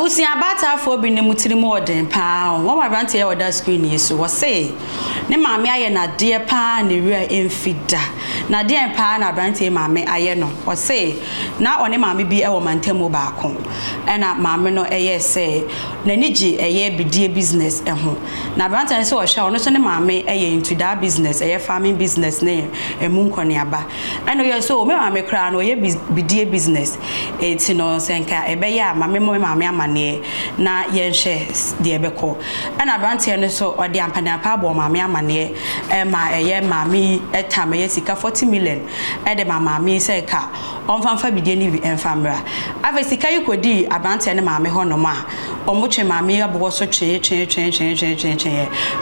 Abusia bata for bi ne mutiri mo den pa won ma brante e oda screen yesu wo say ne maame aye na de pa ne wi emfida na de pa na brante maame aye no wo say na one maame bi e wo mantemu ba ko e na maame no eye say na niji eye bidie business e ho na brante say wo hwa ono so ne maame eye into that business eye farming business ne emu nkone aba e no ye so me maame kra no eye bidie business e ti no senka e be ya maame mo maame amane na yenhye de ebeko ana brante no so ode ampana pa bo maame amane ma eye maame etama ye sika 40 million de maame se ka onfanfa bidie ni enfamra ave sika yikodi abrante ne maame ho no ma omutwe maame abo so twe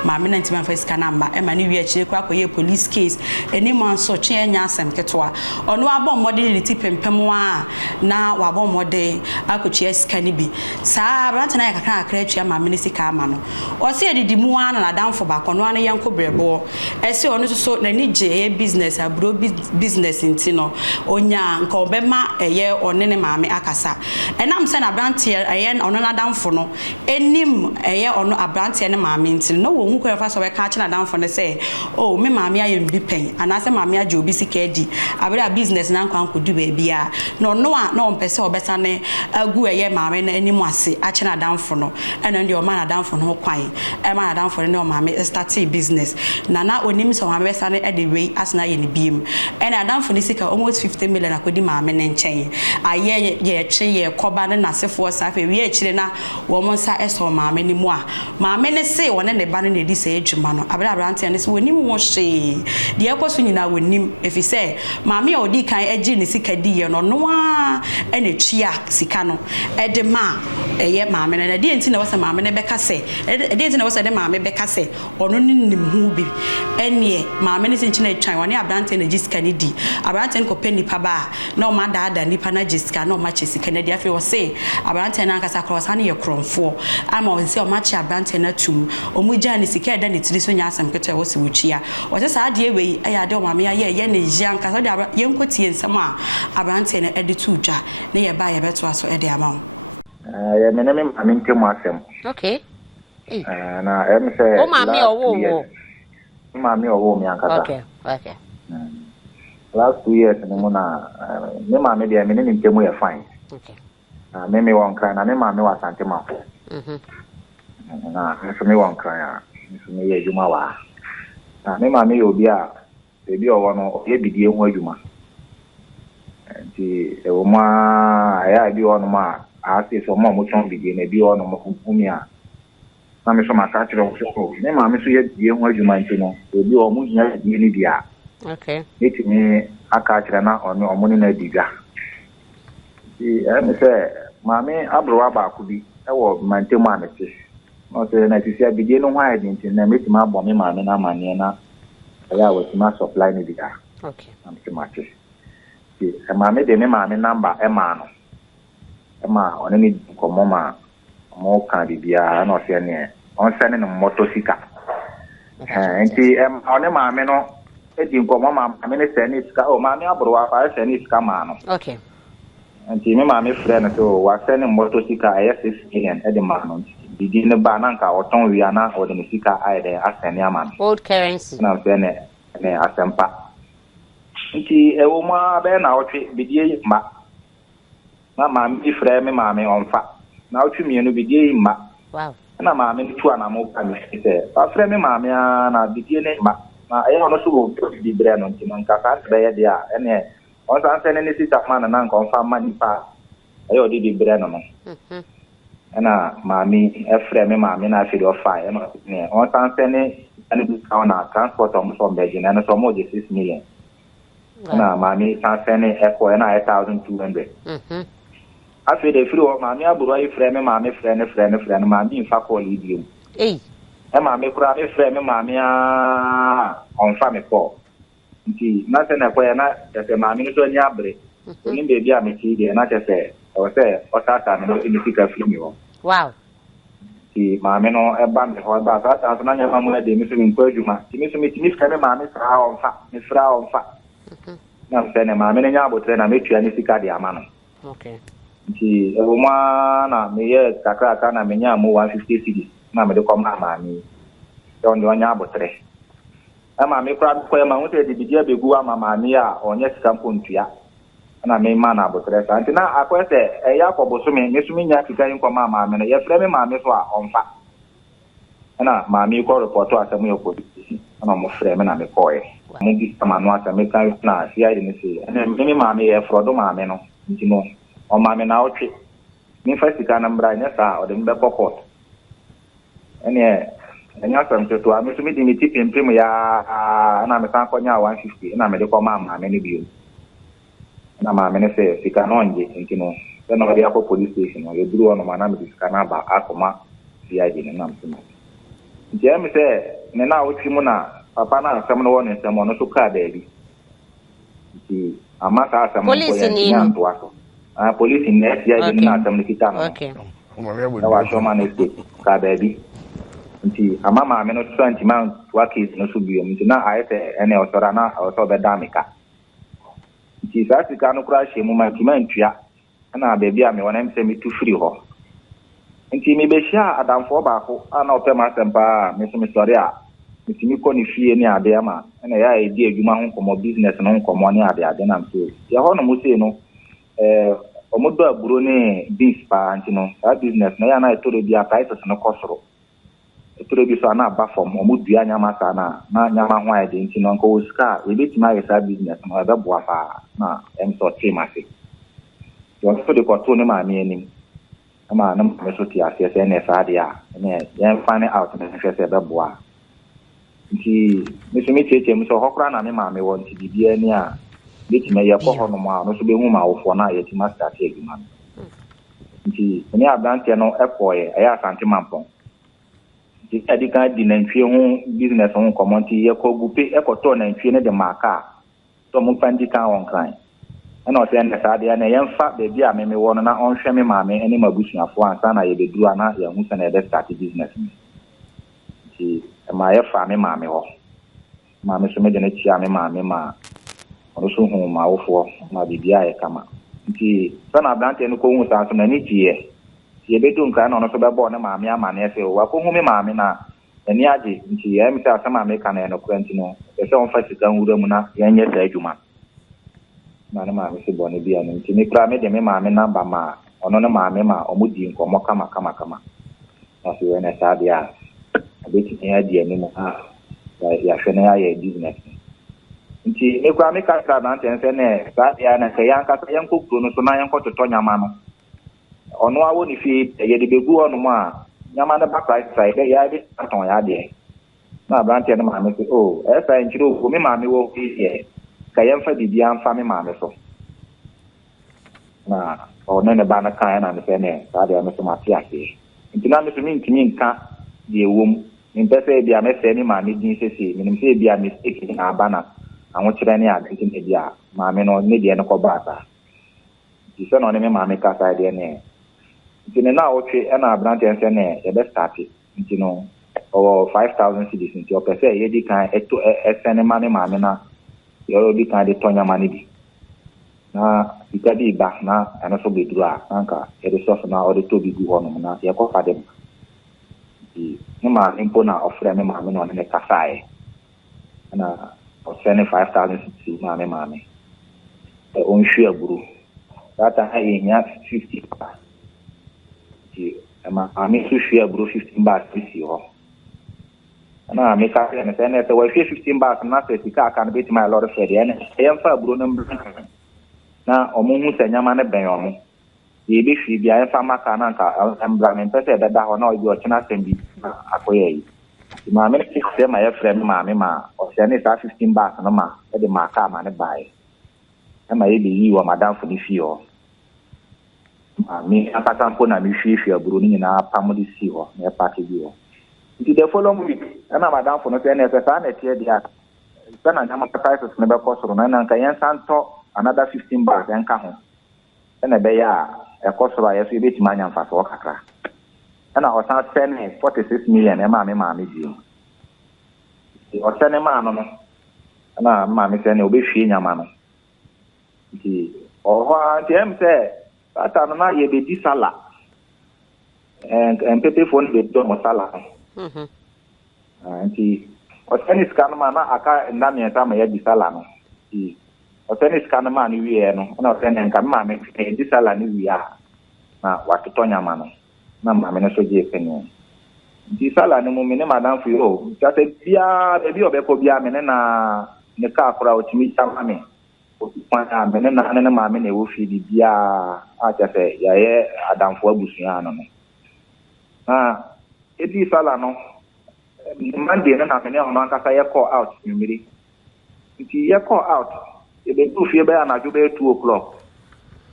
maame na ntima fa sika na ma ma ne wi akire kwa koye police case eni man so twe anya asem ketwa ono abo model liti pempem a na wabo model akotwe sika ni bi sa abrante na yakaka akra atwa maame ne sika ama no o se edidi mu ana na danfo ba kono ana yenko brebo ese ono so na ni je business abro business ntino onya nka obema eye one ne maame akasa enam se na abrante eye ono na danfo no enim eye ono abrante ne maame ntino no wo hu ko fa so be ka ache na danfo ne se oh me maame aye mbi pen anase maame aje obi sika edi abra business na nkwa nkodu ba bia no no a no mpese obesa ne agu eye maame na enim ase ache na danfo no eno ndi o ma na danfo no kwan e ma na danfo ne o maame start business na onim so maame besa ne ede wei asna ye ne biem e na danfo ne sika almost 50 million akodi maame ne nchen aye ye che ye koba ne nasefo safe wi akire na wo mo nsa eso maame ni mu a maame ne se wona ne ba ne di se adwuma no abra abrante ne se wonim wo hye de ekoso nyina wonim efise maame a odi kan agi ne sika di ye no no a ene twia sika no ede ma eye maame ne de enti na wose maame ne beka se de enti na wose de maame beka se ono ne nim hu bi ene maame ne sinchi na atwan woni abrante ne gisika ne di abrante ne ko peni pa ba na o ma daada nipa na gisika na o ma chesika ne de afi wose abrante na nkasa cross ane ye kromfo ama wose o ma che abrante na tum o mu gya ne sika eda ne tiri so nya asem keto wose wuchia wose sa ade ewe aya de o maame aye ye ne gya nkasa de ye nkotie nsem a abrante ne ede tu dwa ne ye ba ye beto aso ede ama ya mene me maame ntemu asem. Okay. Na em say o maame owo maame owo mi ankasa. Okay. Last 2 years no mo na me maame dia mene ni ntemu ye fine. Okay. Me won kran na me maame wa sante mafo. Na so me won kran ya so me ye adwuma wa. Na me maame ye obi a ebi owo no ye bidie ho adwuma. Nti e wo ma ya bi ono ma ase so mo chon bidie na bi ono mo fumi a na me so maka kire wo so me maame so ye bidie ho adwuma nti no ebi o mo nya bidie ni dia. Okay. Iti ni aka kire na ono mo ni na diga. Ti me say maame abrowa ba ku bi e wo mantemu amete. No say na ti sia bidie no ho ayedi nti na meti ma bo me maame na mane na ya wo ti ma supply ni diga. Okay. Am ti ma ti. Ti maame de me maame number e ma no. Ma on ni komo ma mo kan bibia na o se ne on se ne no motosika enti on ma me no e di komo ma me ne se ne sika o ma me abro wa fa se ne sika ma no. Okay. Enti me ma me frɛ no so wa se ne motosika e 6 million e de ma no bidi ne ba na nka oton wi ana o de ne sika ai de asene ama no old currency na se ne asempa enti e wo ma be na otwe bidi ma na maame frɛ me maame onfa na otwumie no bidie ma wow na maame tu ana mo ka me sɛ fa frɛ me maame a na bidie ne ma na ɛyɛ ono so go bi brɛ no nti no nka ka be yɛ de a ɛne on san sɛ ne sita ma na nka onfa ma nipa ɛyɛ odi bi brɛ no no na maame frɛ me maame na afiri ofa ɛno ne on san sɛ ne ane bi ka na transport on so beji na so mo de 6 million na maame san sɛ ne ɛkɔ na 1200 afi de free o maame aburo ayi frɛ me maame frɛ ne maame infa call idiom e maame kura me frɛ me maame a onfa me call nti na sɛ na kɔ na sɛ maame no so nya abre oni bebi a me ti de na sɛ o sɛ o tata me no ni sika free me o wow ti maame no e ba me ho ba sa na nya mamu na de me so me nkɔ adwuma ti me so me ti mi frɛ me maame fra onfa me fra onfa na sɛ ne maame no nya abotre na me tua ne sika de ama no okay nti ehoma na meye kakra na menya mo 150 cedis na me de kom na maami don de onya abotre ama me kra ko ma ho te de bidia begu ama maami a onye sika mpontua na me ma na abotre sa nti na akwese eya akoboso me sumi nya sika nko ma maami no ye frɛ me maami so a onfa na maami ko report asem ye ko na mo frɛ me na me koe mo bi sama no asem me kan na sia de ne se me maami ye frodo maami no nti no o maami na otwe me fa sika na mbra nya sa o de mbe court ene enya asem to a me sumi di mi tipim ya na me kan konya 150 na me de ko ma maami ne bio na maami ne se sika no nje nti no na de akọ police station o ye duru ono ma na me sika na ba akoma sia de ne nam so nti em se ne na otwi mu na papa na asem no won nsem no so ka baabi nti amaka asem ko ya nyanto aso police ni sia de na asem no kita no okay na wa shoma na state ka baabi nti amama me no so anti man wa case no so biom nti na ayete ene osora na oso be damika nti sa sika no kura hye mu ma kimantua na baabi a me wona mse me tu free ho nti mi be hia adamfo baako ana opema sempa me so me sori a mitimi ko ni fie ni ade ama na ya edi adwuma ho komo business no komo ni ade na mso ya ho no mo sei no omodo aburo ni beef pa nti no sa business na ya na etoro bia prices no kosoro etoro bi so na ba form omodua nyama sa na nyama ho ade nti no nko osika we betima ya sa business no ebe boa pa na emso trimase yo so de ko to ne ma mi anim ama na me so ti ase se na sa de a ne yan find out na se se ebe boa nti me so me cheche me so hokra na me ma me won ti bibia ni a betima ya ko hono ma no so be hu ma wofo na ya ti master take man nti ni abante no ekoye aya asante mampon nti adi kan di nantwie ho business ho komonti ye ko gupe ekoto nantwie ne de maka to mo pandi kan won kan na o se na sa de na yemfa be bia me wono na onhwe me ma me ene mabusuafo ansa na ye beduru ana ya hu se na de start business nti ma ye fa me ma me ho ma me so me de na chia me ma me ma ono so hu ma wofo na bibia ye kama nti sana abante no ko hu sa so na ni tie ye bedu nka na ono so be bo na ma me ama na efe wa ko hu me ma me na ani age nti ye mi sa sama me kana no kwenti no e se on fa sika nwura mu na ye nye sa adwuma na na ma me se bo ne bia no nti me kra me de me ma me namba ma ono na ma me ma omudi nkomo kama na so ye na sa dia abeti ya dia ni mo ya hwe na ya business nti me kwa me ka na ntense ne sa dia na ka yan ka yan kokuro no so na yan kototo nyama no ono awo ni fi ye de begu ono ma nyama na ba price side ya bi aton ya de na brante no ma me se o e sa nchiro ko me ma me wo fi ye ka yan fa bibia mfa me ma me so na ono ne ba na kan na me se ne sa dia me so ma ti ase nti na me so ntimi nka de ewom mpese bia me se ni ma me din sese minim se bia mistake na abana anwo kire ne ade nti bia ma me no ne de ne ko ba ta ti se no ne me ma me ka sa de ne nti ne na otwe na brante ense ne ye be start nti no o 5000 cedis nti o pese ye di kan eto esene ma ne ma me na yo di kan de tonya ma ne bi na ikadi ba na ana so be duru a anka e de so na o de to bi gu hono na ye ko fa dem ni ma impo na ofre me ma me no ne kasae na o sene 5000 cedis ma me e on hwe aguru data ai nya 50 ma ami su hwe aguru 15 ba sisi ho na me ka ne se ne te wa hwe 15 ba na se tika aka na beti my lord said ene e mfa aguru na omuhu se nyama ne ben omu ye be hwe bia mfa maka na nka embra me pese be da ho na obi o china sembi akoye yi ma me se ma ye frem ma me ma o se ne sa 15 ba na ma e de maka ma ne bai e ma ye be yi wa madam fu ni fi o mi akata mpo na mi hwe aburo ni na pam di si ho na party bi ho nti the following week na madam fu no se na se sa na tie dia sana na ma prices na be kosoro na nka yen santo another 15 bags enka ho na be ya e kosoro ya so e beti manya mfa so kakra na o san spend 46 million e ma me bi o sene ma no na ma me se ne o be hwe nyama no nti o ho anti em se ata no na ye be di sala en pepe phone be do mo sala anti o tenis kan ma na aka nda me ta ma ye di sala no o tenis kan ma ni wie no na o tenis kan ma me di sala ni wi a na watoto nyama no na ma me no so je penyo di sala ni mo me ne madam fi o ta se bia e bi obeko bia me na ne ka akora o timi chama me o pa me na ne ma me na wo fi di bia a ta se ya ye adamfo abusuan no e di sala no Monday na me ne o man kasa ye call out nyumiri nti ye call out e be tu fie be anaju be 2 o'clock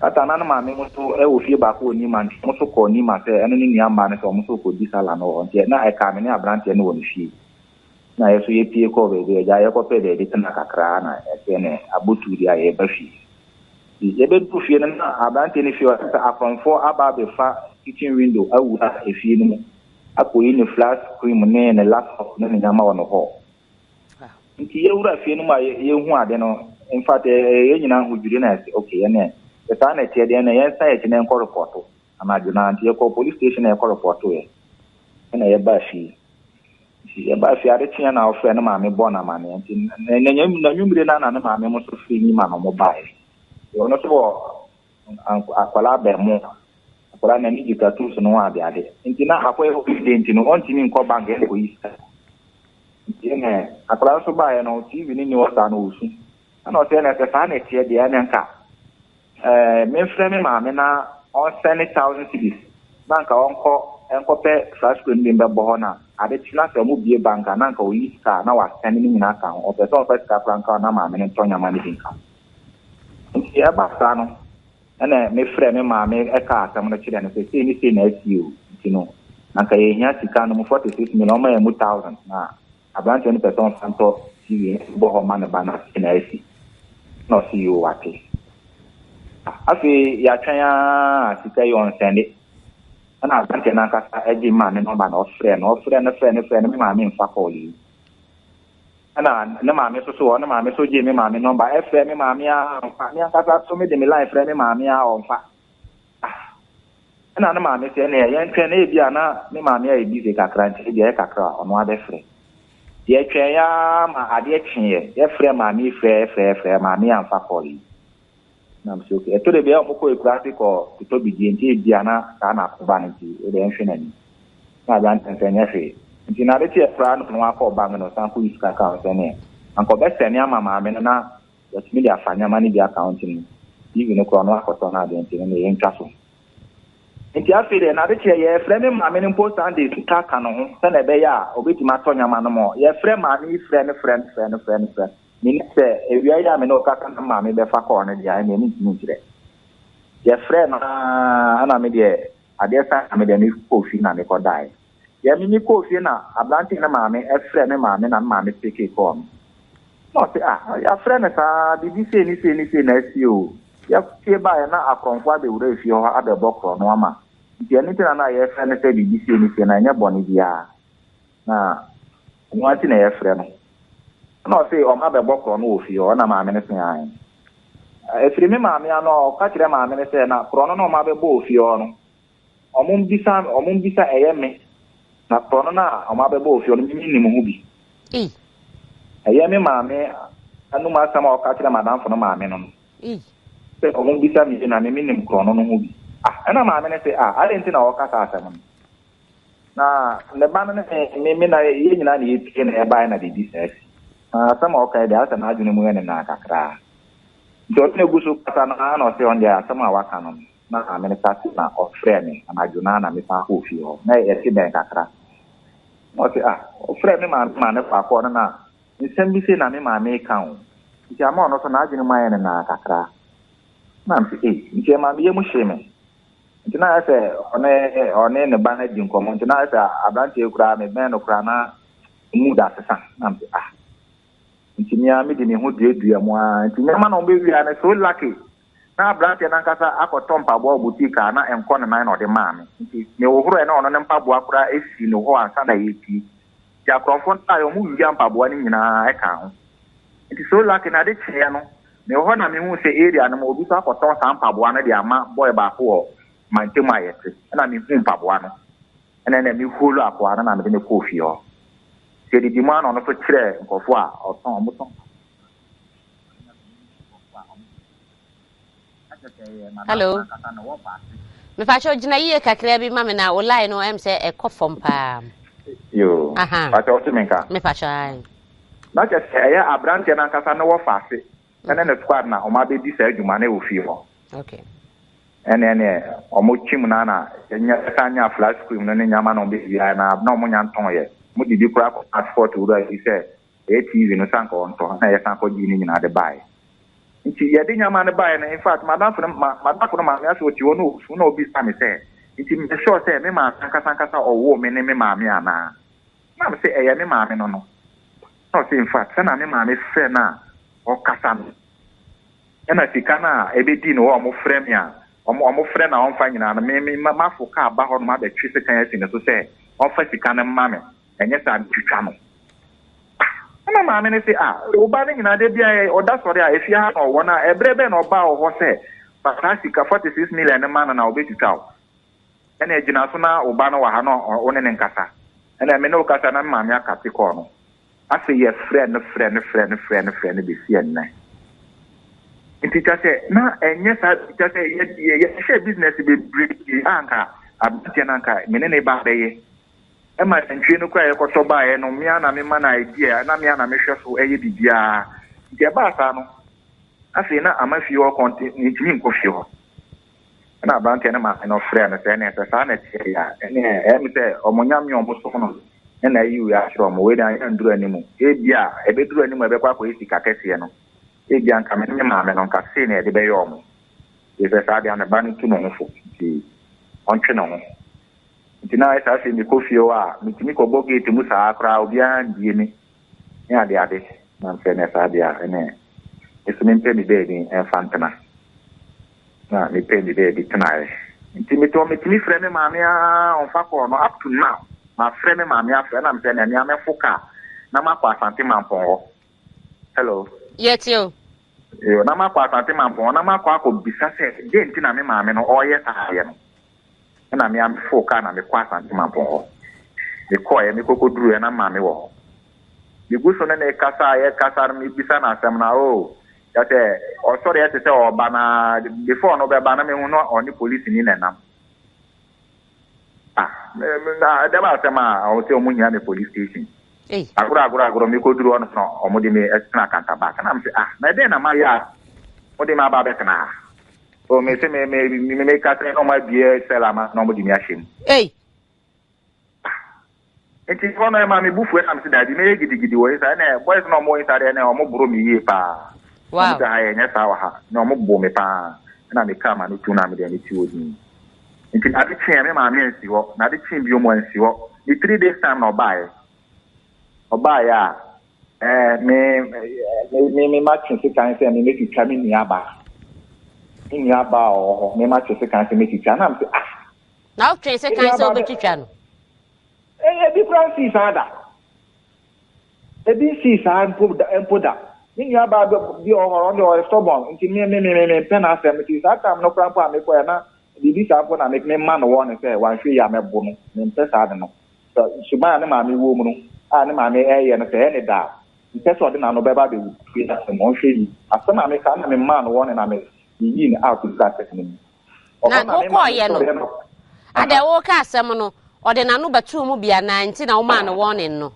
ata na ma me mo so e wo fie ba ko ni man mo so ko ni ma se eno ni amba ne so mo so ko di sala no nti na e ka me ne abrante ne wo ni fie na ye so ye pie ko be be ja ye ko pe de tena kakra na e ne abutu dia ye ba fie ye be tu fie na abrante ne fie ata akonfo aba be fa kitchen window awu e fie no akoyi ne flash screen ne laptop ne nyama wono ho nti ye wura fie no ma ye hu ade no in fact ye nyina hu juri na okay ye ne ta na tie de na ye sa ye ne nko report amaju na nti ye ko police station ye ko report ye na ye ba fie ye ba fie ade tia na ofre no ma me bona ma ne nti na nyumire na ma me mo so fie ni ma no mo ba ye yo no so akwala be mo akwala na ni jikatu so no ade ade nti na akwa e nti no onti ni nko bank e ko yi ne akwala so ba ye no TV ni wasa no usu ana o se na se fa na tie de ya nka me frɛ me ma me na on 10,000 cedis banka enko pe flash screen bi mbe bo na ade tina se mu bie banka na nka o yi ska na wa send ni nyina ka o pe so first ka franka na ma me ne tonya ma ni dinka ya ba sa no ana me frɛ me ma me e ka atam no kire no se ni se na SEO ntino nka ye hia sika no 46 million ma ye mu 1000 na abrante ni person santo TV bo ho ma ne ba na SEO no CEO wate afi ya twanya sika yon sende ana abrante na kasa eji ma ne no ba na ofre no me ma me mfa koli ana ne ma me so na ma me so je me ma me no ba efre me ma me a mfa me kasa so me de me line frɛ me ma me a omfa ana na ma me se ne ye ntwe na ebi ana me ma me a ebi se kakra nti de kakra ono abefre ye twen ya ma ade twen ye frɛ ma me frɛ ma me amfa koli na mso ke to de bia mo ko ekurate ko to bidie nti bia na ka na ko ba nti e de nhwe nani na ban tensenya hwe nti na de tie fra no akọ ba no san ko iska ka o sene anko be sene ama ma me na yet me dia fanya mani dia account ni even ko no akoto na de nti ne yen twaso nti afi de na de tie ye frɛ me ma me no post and de ka ka no ho se na be ya obeti ma tonya ma no mo ye frɛ ma ni frɛ ne ni se ewia ya me no kaka na ma me be fa ko ne dia me ni ntire ye frɛ na ana me de ade sa me de ni kofi na me ko dai ye mi kofi na ablante na ma me e frɛ me ma me na ma me peke ko no se ya frɛ na sa bibi se ni na SEO ya tie ba ya na akronfo be wura fi ho abe bokro no ama nti ani tena na ye frɛ na se bibi se ni na nya boni dia na nwati na ye frɛ no no say o ma be bokro no ofi o na ma me ne se an efiri me ma me ano ka kire ma me ne se na krono no ma be bo ofi o no omum bisa eye me na krono na o ma be bo ofi o no mi ni mo hu bi eye me ma me anu ma sama o ka kire madam fo no ma me no se omum bisa mi na me ni krono no hu bi ana ma me ne se ale nti na o ka sa asem na le ba ne me na ye nyina na ye tie na e ba na de bisa sama okay da asa na ajunu mu ne na kakra dot ne gusu kata na no se on dia sama waka no na america na ofre ni na ajuna na me pa ko fi ho na e ti ben kakra no se ofre me ma ne pa ko na nsem bi se na me ma me kan o ti ama no so na ajunu mu ne na kakra na mfi nti ma me mu sheme nti na se one ne ba na di nkomo nti na se abranti ekura me ben no kura na mu da sesa na mfi nti nya me di me ho duadua mu nti nya na ombe wia na so lucky na abrante na nkasa akoto mpabo boutique na enko ne man no de ma me nti me wo horo na ono ne mpabo akura esi no ho ansa na yeti ya krofon ta yo mu wia mpabo ni nyina e ka ho nti so lucky na de kye no me ho na me hu se area no obi so akoton san paboa no de ama boy ba ko mantem ayete na me hu paboa no ena na me holo akwa na me ne kofi ho se di ma no no so kire nkofo a oton mo ton. Hello. Me facho jina ye kakra bi mame na online no em say e kofom pa. Yo. Facho timenka. Me facho ai. Na je say ya abrante na nkasa no wo faase. Ene na squad na o ma be di sa adwuma na ofi ho. Okay. Ene o mo chim na na nya sanya flash cream no ne nyama no be ya na mo nya nton ye. Mo di bi kura ko passport wo da yi say ATV no sanko on to na ye sanko di ni nyina de bai. Nti ye de nyama ne bai na in fact madam for ma me aso ti wono fu na obi sa me say nti me sure say me ma sankasa owo me ne me ma me ana na me say eye me ma me no no say in fact na me ma me fe na o kasa no ena sika na ebedi no o mo frɛ me a o mo frɛ na on fa nyina na me ma fo ka ba ho no ma be twi sika yasi ne so say on fa sika na ma me enye sa twitwa no na ma me ne say oba ne nyina de bia o da sori a efia ha no wona ebrebe na oba o ho say pa sika 46 million na ma na obetutaw ena ejina so na oba no wa ha no one ne nkasa ena me no kasa na ma me akate ko no afi ye friend be see en na intita na enye sa intita ye share business be break anka abitia nanka menene ba beye e ma ntwe no kwa ye koto ba ye no mia na me ma na idea na mia na me hwe so eye bibia ntia ba sa no afi na amafi wo konti ntimi nkofi ho na bank na ma no friend say na sa na tie ya ene me say omonyam yo mo so no na yi ya shiro mo we dan nduru animu ebia ebeduru animu ebekwa kwa isi kakese no ebia nka me ma me no nka se na de be yo mo e se sa dia na ban tu no ho ti ontwe no ho ti na esa se mi kofi o a mi timi ko boge ti musa akra obia ndie ni ya de ade na mfe na sa dia ene esu mi pe mi be ni enfantana na mi pe mi be di tanae ti mi to mi timi frɛ me ma me a on fa ko no up to now ma frɛ me ma me afɛ na mpe na me foka na makwa asante mampon. Hello. Yes you. Yo na makwa asante mampon na makwa ko bisa se de nti na me ma me no oye sa ye no. Na me am foka na me kwa asante mampon. Me ko ye me kokoduru ye na ma me wo. Me guso na kasa me bisa na asem na o. Ya se o sorry ya se o ba na before no be ba na me hu no oni police ni na nam. Na deba sama o te omunya me police station. Agura mi ko duru ono no omudi me extra kanta ba kana me na de na ma ya odi ma ba be kana o me se me ka tre no ma bie sela ma no omudi mi ahim enti kono e ma me bufu na me se dadi me gidigidi wo isa na boys no mo isa de na omo buru mi ye pa wow da ha nya sa wa ha na omo bo me pa na me ka ma no tu na me de ni ti odi nti na de chen me ma me nsi ho na de chen bi o mo nsi ho the 3 days time no buy ya me ma chen se kan se me make twa me ni aba o me ma chen se kan se make twa na me na o chen se kan se o betwa no bi Francis ada bi si sa empoda ni aba bi o ro stubborn nti me pen asem ti sa tam no krampo a me ko na bibi sa ko na me man won say wan hwe ya me bo no me pesa de no so shuma na ma me wo mu no a ne ma me eye no say ne da pesa de na no be ba be hwe na mo hwe yi asema me ka na me man won na me yi ni out to that person na ko ye no ade wo ka asem no o de na no betu mu bia na nti na wo man won no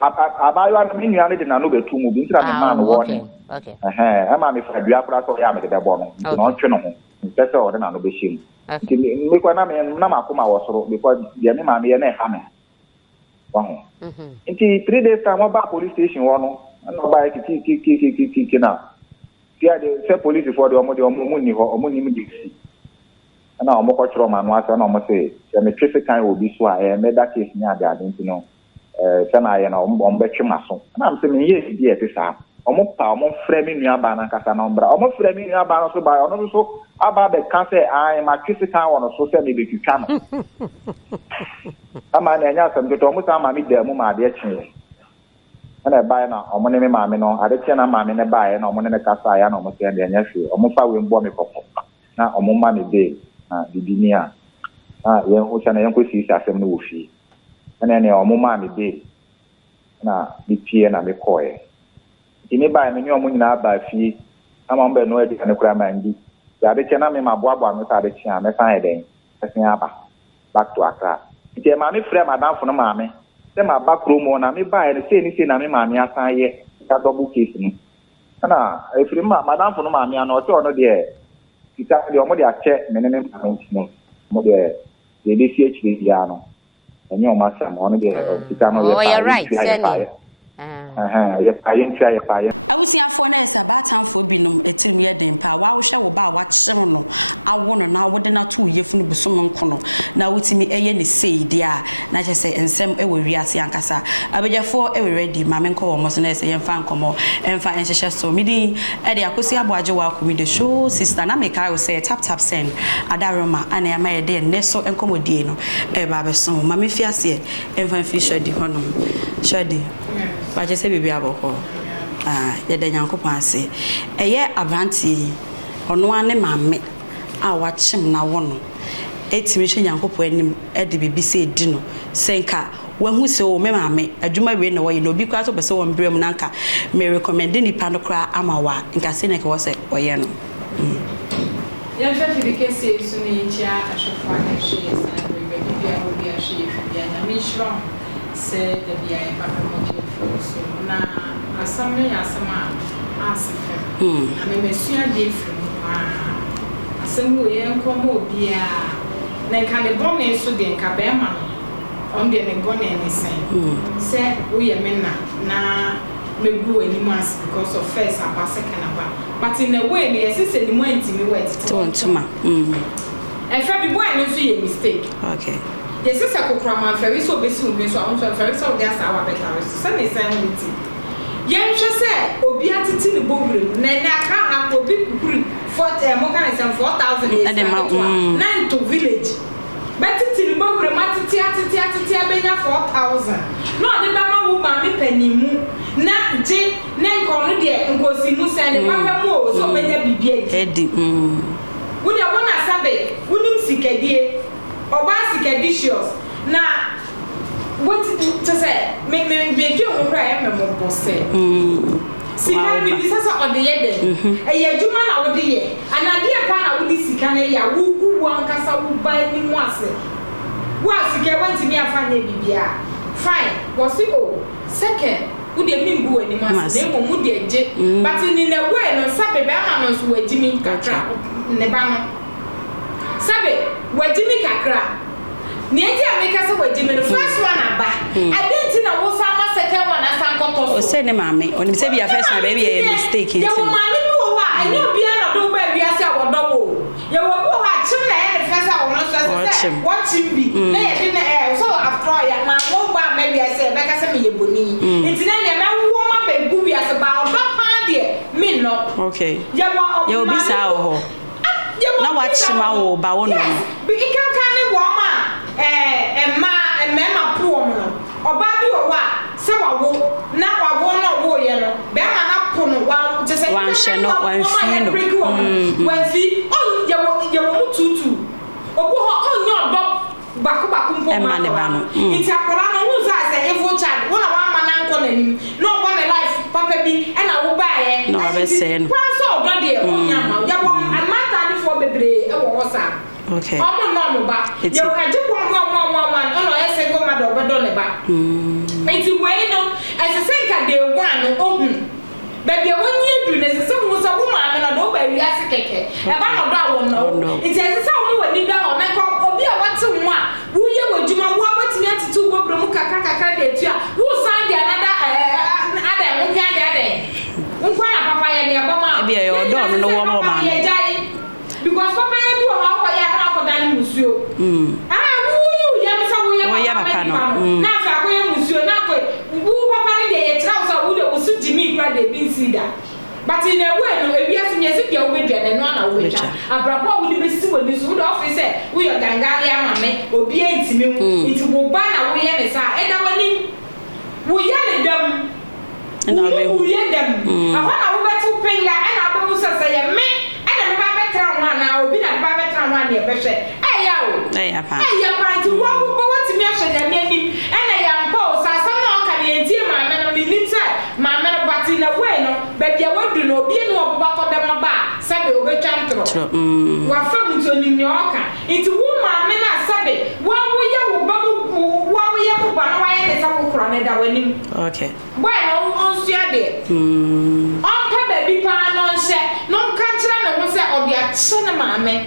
abayo na me nua ne de na no betu mu bi nti na me man won okay ama me fa dua kura so ya me de bo no nti no ntwe no ho pesa o de na no be shim nti me kwa na me na makoma wo soro because de me ma me ye na e ha me wahu nti 3 days time ba police station wo no na ba ki na dia de se police for de omo ni ho omo ni mu de si na omo ko chiro ma no asa na omo se se me traffic kan obi so a me da case ni ade ade nti no se na ye na omo be twema so na am se me ye di e te sa omo pa omo frɛ me nua ba na kasa na ombra omo frɛ me nua ba no so ba ono so aba be kan se ai ma twisi kan wo no so se me be twitwa no ama na nya asem to omo sa ma me da mu ma ade kyen na buy na omo ne me maame no ade tia na maame ne buy na omo ne kasa ya na omo se de anya hwe omo fa we mbo me popo na omo ma me be na bibini a ye ho cha na ye nkosi asem no wo fi na ne omo ma me be na bipie na me koe tini buy me ni omo nyina ba fi ama mbe no edi ne kura mandi ya ade tia na me maboabo no sa ade tia me san eden esin aba back to Accra ite maame frɛ madam fo no maame se ma ba kromo na me ba e se na me maame asan ye ka double case ni na efiri ma madam fo no maame ana o te ono de kita de omo de ache me ne maame ntino mo de de CH dia no enye o ma sam ono de kita no ye pa ye pa ye awusiafo na esa batanfo binom etirim ye den pa wa wo hwe wo ba wa kyem no awo no na wo de na to yefunu busom nkono na wutimi eye ne sei dia na kyese ensem ewo wiase ankasa abegyafo ewe ready ma menko wo moso na ese yemfa nkomo emfa enhyehye so midi e de akosi aboaje wa komi de show sister na make I say tap send adaroma ana ya ma ye de ne so enkomodie no e ba beso ma me fiase emfa fisho di honom shodi ba je se bibi aboko ye de Nyankopon ase eye abranti ono ane maame a wa kyem na wo no etimi hwe Nyankopon anim e de bibi se edi no senka wahu se o me maame adwuma we na wo ye no bi kwa so pese wo mbrem na nka me recommend ni pa no kra ama wa nka se ne ke wo se oye no ya fa fi ke se su ni chia ashofwa na hwe ye sa we be bia ho bia hwe ye fi bia na mi shro se de bia e pa mo je so na asame ya asama asife na me mesua de fru asem wo ye nkomo bia na ka ne bone so de nka be ma no on de ne bone ne se wo ye menna na megu anim as because of first and second aba but in a way me yes any mo antimi wet tontuma e fa bi boy no so ye mistake okay yes is a kokra very so besi unwe so I very so there sa wa better so say unity yen hwe se obi atiti ni bogre na na aka ha obi kukuri for mo kan say 4000 na to village but titi ni bogre matiti atiti abenya 4000 no de ba ma wo ma me panimu na je na nkono de nkosi mu se ne papa mu o so benya bibia edi wo de wona sabe wonim sikadie oba sikadicious na what to say me do o kra e memo bose sika bi bi sasa o de yede e ye adwuma na wo de ye anade pa na wo de sika na ya wo ku ankasa wo ba ni mu ase wa sika wanti mi afa na bibia fine was it o second wo de mi ngu ani mu ase na mo de je but ni na we no sabe be ama no so wajimi kakra ne ba no sabe wajimi kakra nieti ameka se wajimi no first one aba adenti na wo sama second one asankoto so o se ne maame oni se bia first one baby e mistake ye wo maame bi wo ha ani obi na do ba bia se awodo ye wo bo ha chim na ye first one no so se watching bi na ye bi na so after ya ma wo ba ma bia se beka se me ye boni enti na ne ma wo ma be gu bia se ba odo pa de me no okay ye obi sa ho na wachima wo ba wo no bi ikanka ne wo ma emma puo no oba bi wo wa se wa wo na wa wo no wo ye no be ma na po no wa je se wan hye no wan fi no wan fi on ye wo mututu obo ho on ye odo baku mpo ma no nti akola no hu za se evil child wo na wa ma na nko nanim no obo ne life papa bi e na wo ba ye no be se no kwa so odo de onya ma ya wo amata de fo bebre e wo sa okay omo no mo ba ye wo aje kwa mo ono e se go ma do bedo ne ba enti we no as se nka de one ohun baby wonye du ne se mu so wo ma me na do ba wi ase keke e ba no do awon no enti as se wo wani da ho na ko obi a wate mu a wo ye wajuma wo abatimi atitu bobro mu kakaka de etu a wo san de anada ada wo kan de ada nkwa na papa ye ne ba ma e bi e odo no wo ma ye jai because papa ye bi o ma ko ya na ko dan musuo wo ya me sa wo ya papa no na fa ko ye musuo na ko wo papa ne de ye trouser wo de wo su jimi kra de bin sida but in a way no e wiase me se dia wo bedua ne no na wo betwa abrabo wo de besi wo ni so wo de office e wo yo gangale ama me obi antimi hu iti wo ba na wo ye ne sa e da wani wo ya ne dam who hear them. I want to go to pay and I will say, me, and I'm a better one now, be a better one here, but say, hey, yo, to what to mention and I am both. I somehow can hear my man on the inside, my man, but in a way, no, but you want to know, be no back of them about, Sabi over Chantro. What from to New York, it's woman, men are Sabi, what we have, what we have, why is some chronic that winning? Okay. Well, on Saturday, on baby pan on set, no country, no one said, or the cinema, man,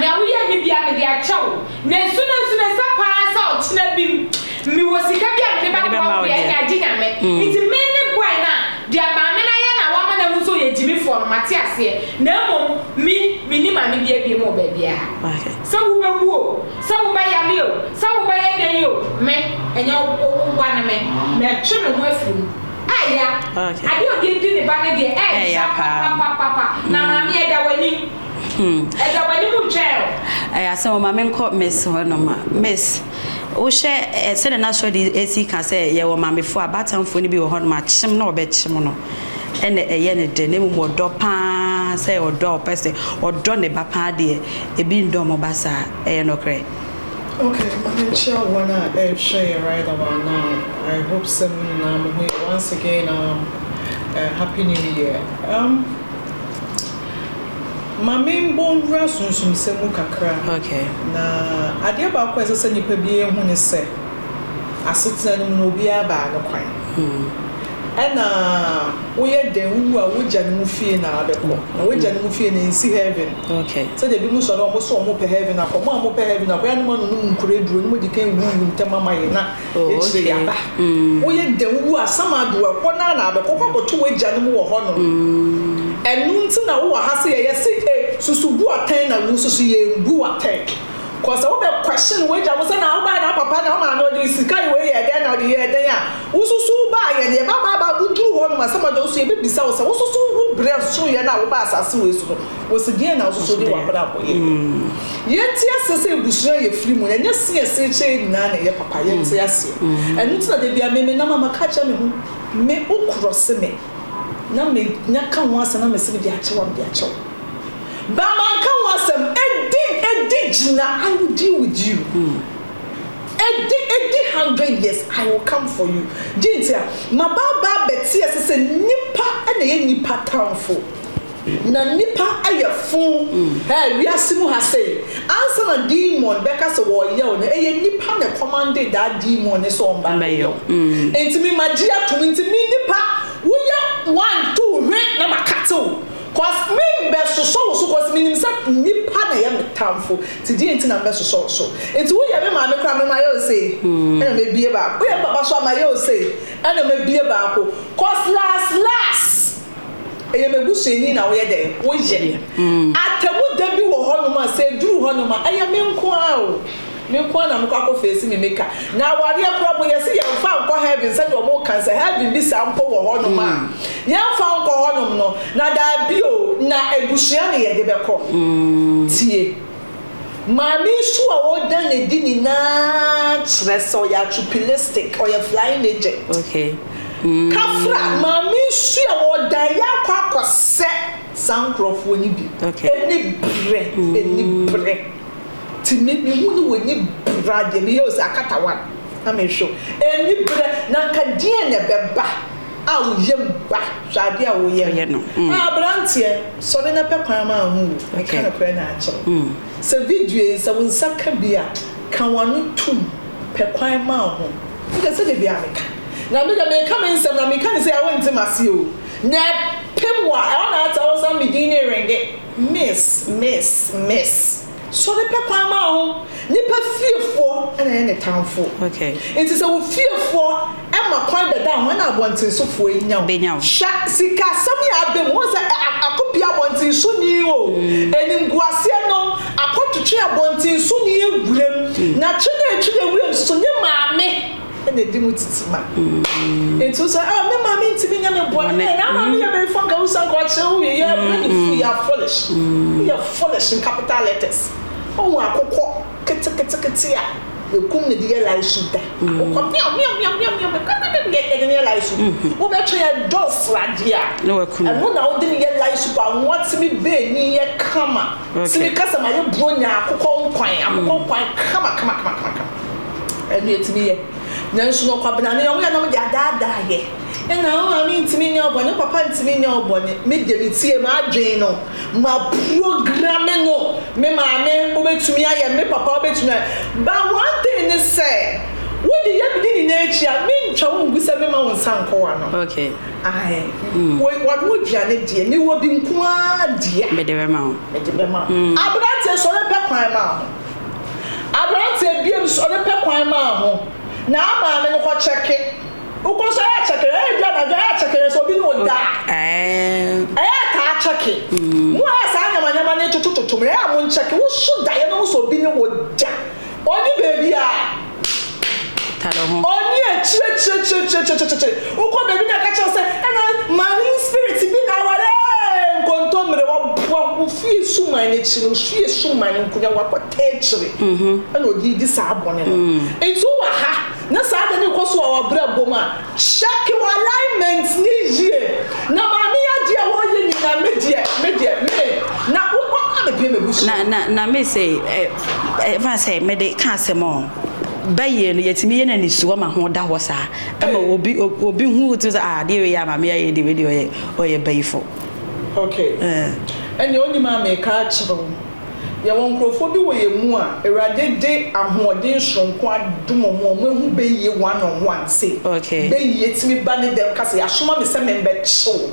now we have maybe a chow. Then soon as I pass out, snapping me was a cabin, never it's a minute boy now. Dear Mamma, woman, and so a Jimmy for Matthias here. No, me, minimum, maybe a more baby. So we will, so by a meal, so by a you, me, and your one man, my children with you. I don't get to the banner, papa. Now I'm here that winning. Some mammy called Miss Honoma. Miss, oh, share said a natural AC can say, yeah, mammy for a baton for be on much, no bet Shimono. And a yen, the name of Dopa, say, or door, person, or Donny Papa, dear, a bean domobassa, a no cray. Okay, I'm sure wanna share right about now. I hope someone once again Happy New Year. My main bone rations from Semu Kakra. Okay. Na adia ba kwa sese nipa bie hu ne se. Asetena no obi aba no kwan. Ena wo ye den wu a wo gya ne mu fie na abekọ. Wo gya ne mu fie na nsi heaven. Okay. So de bi mu so no mo so mo pe heaven akọ mo mo pe heaven akọ ya no no nkure duro no mo dikan wu ntema maye na echi ya ba. Wo ye den wu asamado akọ na abekọ kọ to wo gya ne mu wo ho no. Enu nti na wo ha se ye se susubu aten na wo susu ye mbu aten cause wo be question we ja mo se na wo ba na papa na wo ma no di sika we ye den na di ye den a wo susu ba ye de ba uduru ho no ma sama do so ye be bisa wo se wo susu wo bre so ye na wo ba asase we so wo se die na wo susu di wa bra ko ye ye ti asese busua ye firi mu nya se ese che na na ye papa ye ti ase enu nti na de bia me na mama ka cha me hu me ukrosse me na me nyaka wansa na me se bi achewa bi achewa ba man kan wasam edi jina I will deal with you edi 100 years I will come for you jintia mababa beti asese nipa na ye nipa tanfo na nipa ayefun we asimu ha say answer na demon beka so wo ye o na ye nipa na commanded that demon ne so mba yo entimi magia to entimi nipa wo ye 1 2 re na makato cause me best so cause me nimsa nipa na ye metamfo ti di enti na best so enti wo ye me ma me kra me ma yo say na me bie ba wo ye baba so ma yo say na me bie ba ko cause last eye megusu ni na wo ye de wo ye atemu da bi wo ho no ma say duru ho no ma eye me nko a o me nko na me kwa face me meka na wari akra bo ye say ye fa nko heaven say do mo kan say heaven bi sampo wo ho no ma ye fa nko ho no no na da bi o na ebusua ne ye de beko tie mami su a wo dan ne di ni na treso ya chupilistic or ya flying agent okay kafra mami su a wo dan ya kwa kwase sankrofo ni bi eni bre ti me hu ni woni brade me yo akata wan na me show eni bre na ka die ne beba a wo yem ba hwade a wo ye no abrantie so de na pekwan ma hu e ka na kra na ache se video se won saka bia kan wanu tum pekwan ma hu de se de bia meka na me de me ka me nsem na me ka se a wonti mase o na pemwa e ona ata wo sam bidini renge miss so the pekwan ma ho nipa fiefo na ne tanfo okay enti se wo fiefo e ma kwan da ho na abontin so fo enyaw sha sika sam ya be mo se akopia abontin so ni o enimguase no akotutwe abontin so ni ewurem na twene ewurem so ni maame ene di mutitima enti so me maame ntimi nya me bone na maame ya be fon ka usan ko che you are foolish in capital letters oh akoko kete ya we kum ne de life shoot da o ko get the life shoot o be try dos radia no we kum and no na o de ne life shoot and what me be ni ye kama simi kasa ma ye bronya akokɔ nkwan kama and yet me nanso no kwabena ne wo ya no de adada ye na o ami ntimi nya obone papa ntimi nya obone me de bitie ma adwen no ma program no me ma me obetumi aye me papa obetumi but one thing is say wo de ya bidi ni na echi a me ntwa wo ngusa me ma wo nsanko wa no okay ai wo dia ne die ni wo bi nko a dia me de be ma abrante so le pe kwan ma ho abrante biem so le pe kwan ma ho na ama me no ko cheke uko so ya cheke ya cheke so bi no da ta cheke mu asa nyama ne tututu me ya mu cheke wo so da ye no so bi no da oni baby a talo ho oni e chire uko baby na ka che say na marine spirit bi na wale konto mre wo fie suma ne chire fie suma ne kunya wa kwatechire ana odi di sa abone no entu wa ha na saa de ne koso wa bra boma check your alignment ni yie na ma mi ade a wo ye ni na me na wo ko na be me busu na me say fa say me de ka asemo baye no yetimi ye na ni suwa ma ho da ho saa ama obi hu to say de we ya ma me aye de we de oye bayifo okay and you only ma me ka chiro ya won krofo bi wo ye mu a erade de ahoden sonko adumomo mehu be ye one on one say okay be ye timi ba ne dem kase ya soma me se membe chill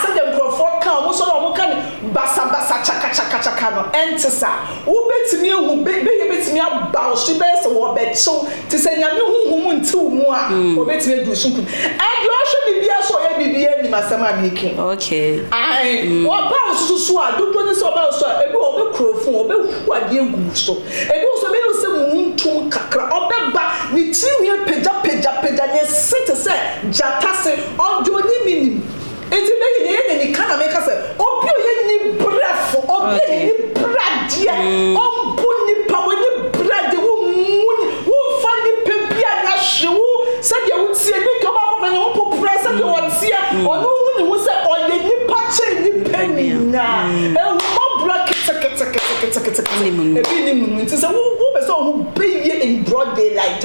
se dem krofo ka o so no mo kan basa chaka no entesa wo betimi ehu be ye betimi aba o so be se wo be chill ti se nya me hu mu nti mu a wo betimi edu sunku and you also bibia so ye bibia ni masema making okay ai wo ba o susu a dodo ni so ba o so ebi wo be krofo obe wade egu so ebi so be you say muntum kakra obeba ni tiwe peja ne sete se jata se ojo ni minim enti be ye ni kana make say obi ye ni brefo obi ye ni bradia ombu ni pawo ni brade wo muni wo fa ni pebia na hwewu se de wo tie bi ka ba ko na wo popra se de wo tie onu ni wo se oye ni pache ni penina ebi ni mu nti say wo be so who be in broad daylight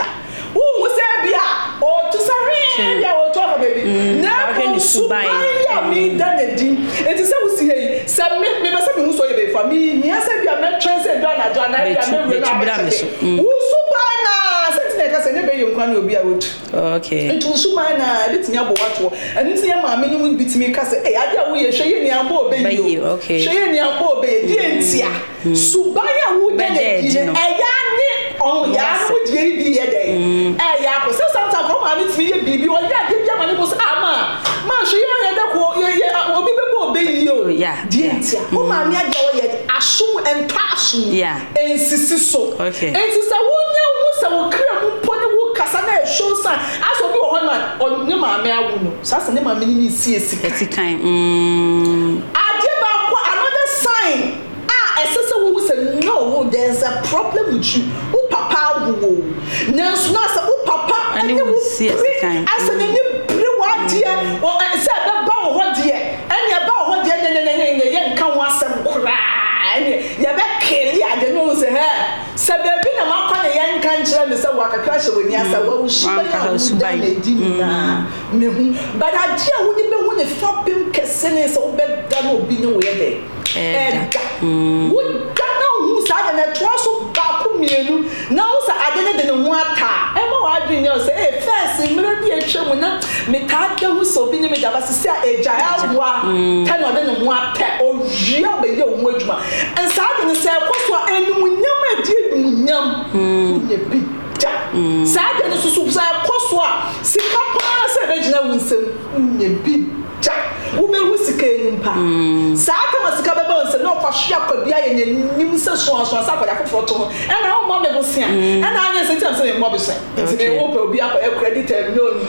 who say bia o to say bia o to fa baby na ko subaya mi danedi enti say wo si hey say me be say me hu so ye be fa mi ni say bia me translate do na bia me wo subaya na say tin ka say ne be ye nkwa na obi a wotu okay enti wo subaya na be tin ya bo wato enti say ma me ni mu bitimi ka say eh ade a wo ye hwe ye ni ambo obe yi okay hwe ye ni ambo obe di entia subaya wo de ni eya ni on ya no die bi ye de ya ko say sometimes come am it me bibi o ya de bia ma ni bo say ama ma hwe ye de ko ye obi be bo obe yi o di entia o ma mi ade wo ye asum entasu ensisi so enti say wo nya wo say wo kra mu po ne wo kasa na show san aso bi wo ho na on ne ma me awu no sasa ne ma me ni si kan ade ba ko another sign wo say no there's a problem with you o papa wo nanso na say o papa and wo si kan asa ne bre wa de o say be ba wo ho de ene ba wo ho de ne ye nka wo asem kura ene ye be kele ade no say he say baby na makwa ne ye nka nkyere me say wo akakra hye woni asa wo suba ya ne di na me hu but ade a wo ni be hu ne fapim kese ne say wo be da no obi ne wo ye de wo dana hu sa na twaso ba ku mienu na hu sa ade ne de ne hu ata e ma wa adwin yo say first mira bi etwe mu na me ka da hu so bi ne me da ba se eja ya wa ta no de ne hu ata o ria be ye hu adwuma en sa de ne se koso enu nyam adi enu nyam ne bi ja sa de ne susu sa koso a sika pa se be gina wunsem ne bi ja wo be hu sika enumpa sa ka masika be ba nse no kwa hwia kwa bia ye nim se so sa kwa akofo to e na wo mo me bo sia e na anya se tam se me mo be so nti me wo pe obi akwa credit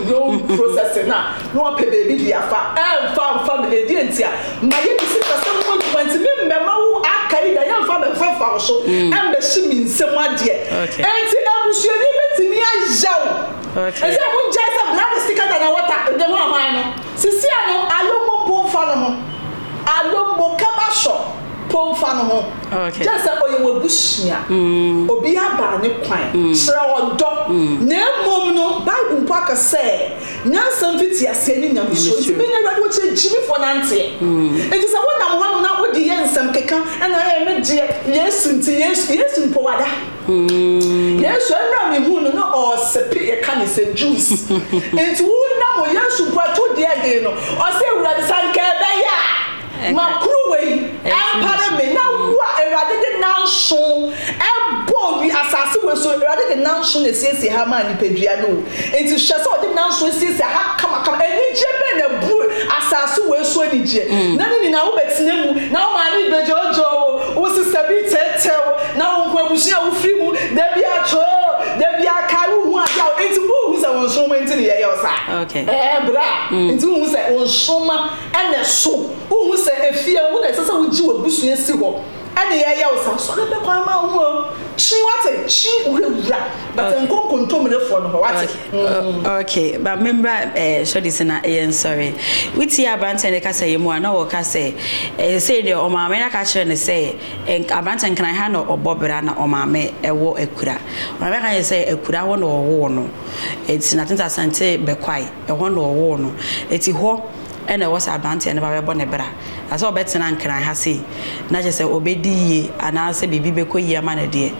no process na no pe baby dia fa fa family di entia ma ye bi sika se mo nti me ma wo akai da ya fa me fa afa so and be shi mi nsem ade enti abusuani betimi ajaw okay ese mo jaisa blood sticker than water the one man no sisi ano alomo pomfa no ho alomo kabasho pomfa no ho okay just say oye wo bushia obi aba ne kwan sere odo na mom no bible mpo aka say nyansam fiti ase ni nyamuso nti menya rade wo che jimi for nante enti say wona mo hanu na wo di yensam keka ana e me die yesu nti yesu mpo wada yesu na me hu no o sepi e kan se juice enti wo na mo yesu mpo to die again no o say wura sanka da ya makruwe empare me na wa erade de nanso ebo wi asase we so erade de nanso na siesie ha ma ni pedua no enti hwe so de nanso siesie ha kama eni jebe na bu asase we so ni je na ni na wo betena mu na wo ma ni bejojo wo sister bi tetew na wo ko abusia wo firi mu da bia cho da bia kai wo hu aja enti wo hu se wo so ma enti ne ye osa okay bra enti wo hu se wo so ma ene so wo se efie wo na sese wo ji wo busu esi ho ane ye wo so na be kwa ma wo chi wate chi wura but en kontom ne fo no wate okay but remember so this na sorry witi abante ne ka say mu na wo ka say say de o ma me na ka chere ne say abante kan ha no obobra na o ma me ewo akura o ma me ka say akura wo no wo no eti na tinta sante be kwai e ho no wo no eti ho ena was abante ne ba be bo ne bra asa obetena nkran ha sei na je say obedi ye ana se bibi be koyi ama na de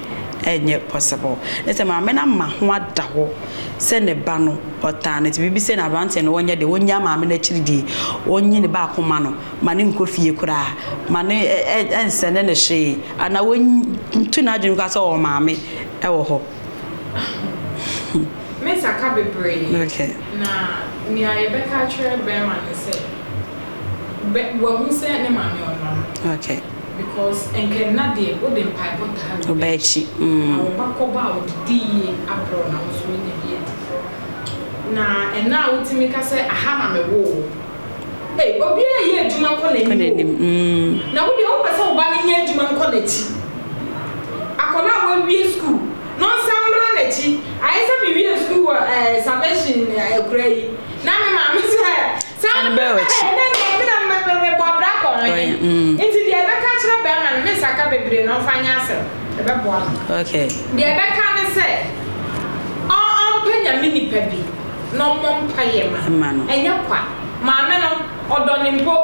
enye possible lete ma me na ma ho ada ho se ne ba no otane ti bibi se na abante ne wonye de wonya ma me na chiridi onyi ne ba akoma no ma ne nkofie kura ma ne ense ne hye ana wontu na adwun ka so o ma me e wo ho Mesa ka bebre okay na mi ayebeka chere be man say wo hu say ne ma me ono okay because enke na de wo de mpai bota obechi awo bakoba o di abro na so nye bie na ena utimi ka say aha ma me wo obi ye adwuma ko na ni na wo de o pese wo ba ni adwuma ko na chi akona wo wie school no sambra na chi ai se mi wie school salvation ekrai na me ma me say and be wachi me bobra ko nti de be ka kire be ma me saka bebre no fanya asem e be boa okay de be ka ne say on penya mini pebi no mom paye ma enya kwa ma me no odonimpo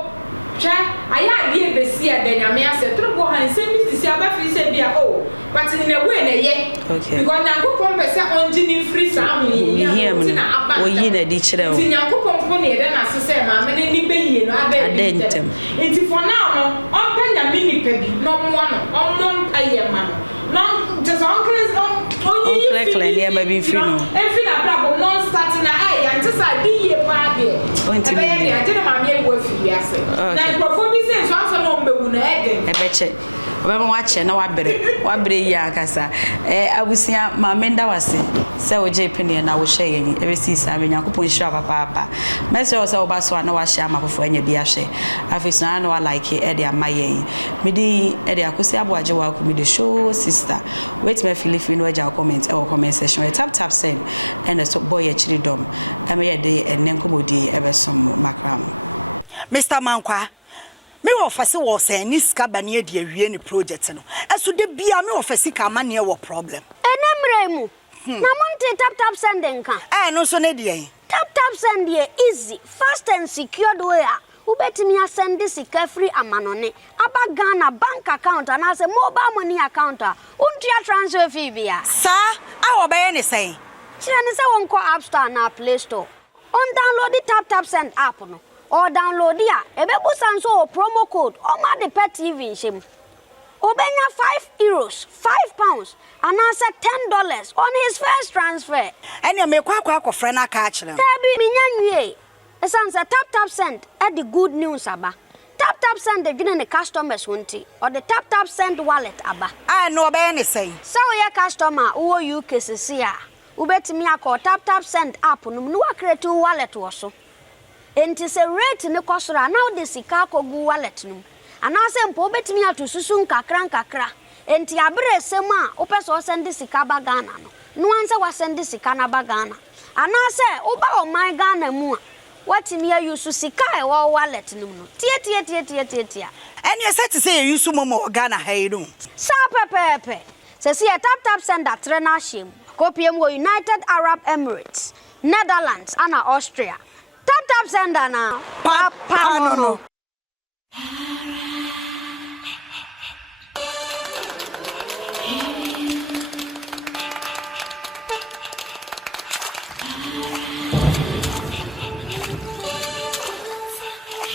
hwe aya de be si e de nyame ase trobo han se mi si aba fi se bia o but in a way na ye okay because nyankopon pese onjini free sa ho yi na aba o yi na di kire o ti nyankopon ko ne de na se ma me ni be yi no aba adentem enti for now no on penya mini pebi no mo no on mom paye ma no just on crazy on yi clean ya ma bi free no e free na brabo non start na ante sa di ye pa de onti be ya de ma me go fi ase na profo bi se so aso no mbewu na eden e be che obema wache na wabere yi akasa abusia ma menda wase se oje pene na wo hye yin e be si sa me nyakopon hira papa mese o se oba so na wa hye amafofo anya bi ahye afisna na wa like e de amayen me di e de akosi aboaje wa ko me de show sister wait me feel free no aja comment e comment section tap send and so boy e chiri dom e me ye de enenkomodi e be som makram Mr. Mankwa me office wo say ni ska bane de awie ni project no eso de bia me office ka mane wo problem enemremu na monte tap sending kan no so ne de tap send here easy fast and secured way ubetimi send sika free amanone aba Ghana bank account and as a mobile money account untia transfer fee bia sa awo be ne say kire ne se won ko App Store na Play Store on download the tap send app no or download ya ebebu sanso promo code o ma de pet TV nshim obenya €5 £5 and answer $10 on his first transfer ene me kwa friend aka akire tabi minyanwie esanse tap send e the good news aba tap send the gine ne customers wonti or the tap send wallet aba no be ne say so we customer wo UK sisia ubetimi akọ tap send app no no wa create wallet wo so enti se rate ne kosora now the sika kogu wallet no ana se mpo betimi atosusu nkakra enti abre sema ope so send sika ba Ghana no anse wa send sika na ba Ghana ana se oba o man Ghana mu a watimi ayusu sika e wo wallet nim no tie ene se te say you momo Ghana hairu sa pepepe se si tap send that trainer shim kopiem wo United Arab Emirates Netherlands and Austria tap send na papa no